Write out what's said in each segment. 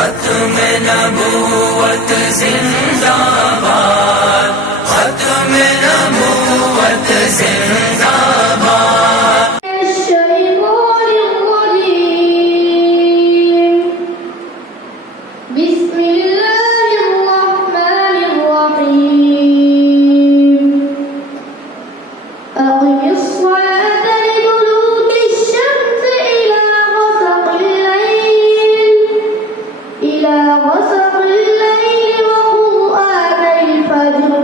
ختم نبوت زندہ باد، ختم نبوت زندہ باد۔ الشیطان الرجیم، بسم اللہ الرحمن الرحیم، اقم الصلاة لدلوک الشمس إلى غسق الليل وقرآن الفجر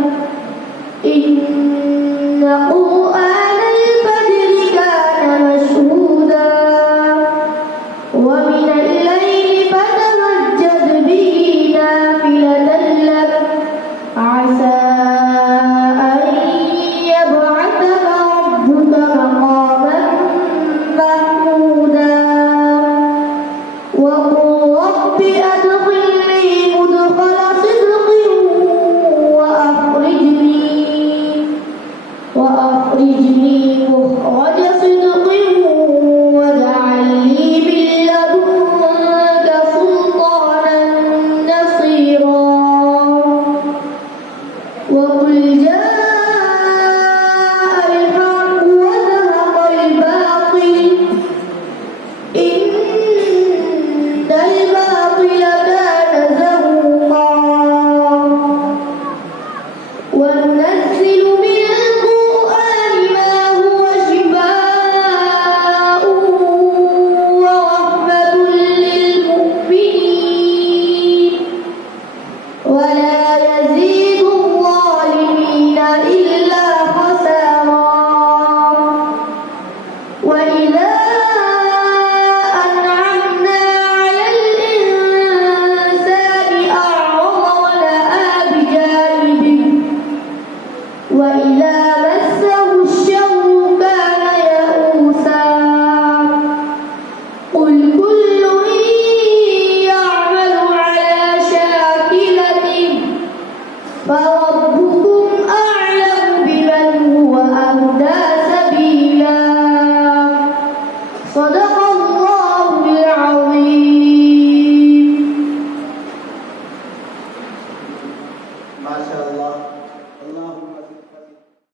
إن قرآن الفجر كان مشهودا ومن الليل فتهجد به نافلة لك عسى أن يبعثك ربك مقاما محمودا وقل رب أدخلني مدخل صدق وأخرجني مخرج صدق واجعل لي من لدنك سلطانا نصيرا وقل جاء الحق وزهق الباطل إن الباطل كان زهوقا وننزل من القرآن ما هو شفاء ورحمة للمؤمنين ولا يزيد الظالمين إلا خسارا وإذا أنعمنا على الإنسان أعرض ونأى بجانبه وإذا مسه الشر كان يئوسا قل كل يعمل على شاكلته